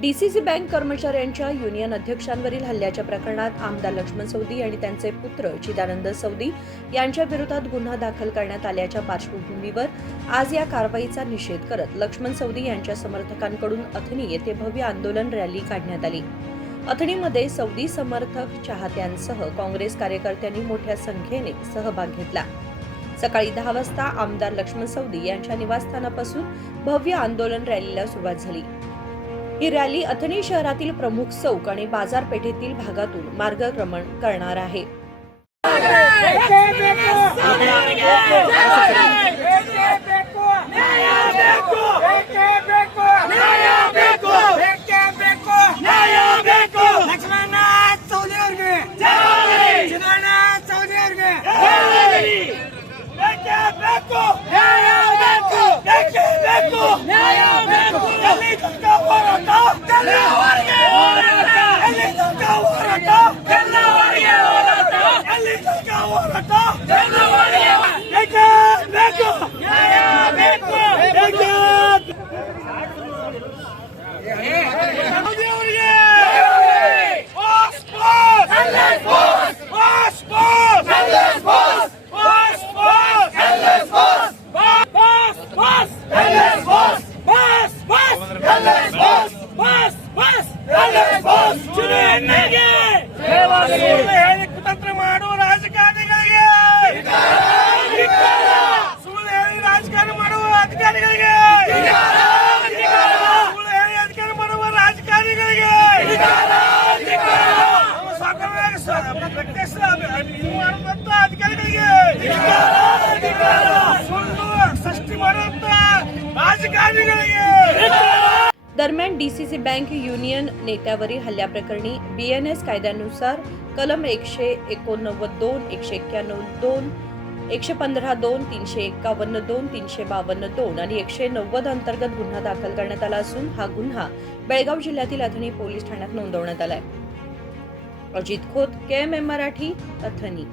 DCC bank कर्मचाऱ्यांच्या युनियन अध्यक्षांवरील हल्ल्याच्या प्रकरणात आमदार लक्ष्मण सवदी आणि त्यांचे पुत्र चिदानंद सवदी यांच्या विरोधात गुन्हा दाखल करण्यात आल्याच्या पार्श्वभूमीवर आज या कारवाईचा निषेध करत लक्ष्मण सवदी यांच्या समर्थकांकडून अथणी येथे भव्य आंदोलन रॅली काढण्यात आली। अथणीमध्ये सवदी समर्थक चाहत्यांसह काँग्रेस कार्यकर्त्यांनी मोठ्या संख्येने सहभाग घेतला। सकाळी 10 वाजता आमदार लक्ष्मण सवदी यांच्या निवासस्थानापासून भव्य आंदोलन रॅलीला सुरुवात झाली। ही रॅली अथणी शहरातील प्रमुख चौक आणि बाजारपेठेतील भागातून मार्गक्रमण करणार आहे। ಕುತಂತ್ರ ಮಾಡುವ ರಾಜಕಾರಣಿಗಳಿಗೆ ಸುಳ್ಳು ಹೇಳಿ ರಾಜಕಾರಣ ಮಾಡುವ ಅಧಿಕಾರಿಗಳಿಗೆ ಸುಳ್ಳು ಹೇಳಿ ಅಧಿಕಾರ ಮಾಡುವ ರಾಜಕಾರಣಿಗಳಿಗೆ ಮಾಡುವಂತ ಅಧಿಕಾರಿಗಳಿಗೆ ಸುಳ್ಳು ಸೃಷ್ಟಿ ಮಾಡುವಂತ ರಾಜಕಾರಣಿಗಳಿಗೆ। दरम्यान डीसीसी बँक युनियन नेत्यावरील हल्ल्याप्रकरणी बीएनएस कायद्यानुसार कलम 189(2), 191(2), 115(2), 351(2), 352(2) आणि 190 अंतर्गत गुन्हा दाखल करण्यात आला असून हा गुन्हा बेळगाव जिल्ह्यातील अथणी पोलीस ठाण्यात नोंदवण्यात आलाय। अजित खोत, KMM मराठी, अथणी।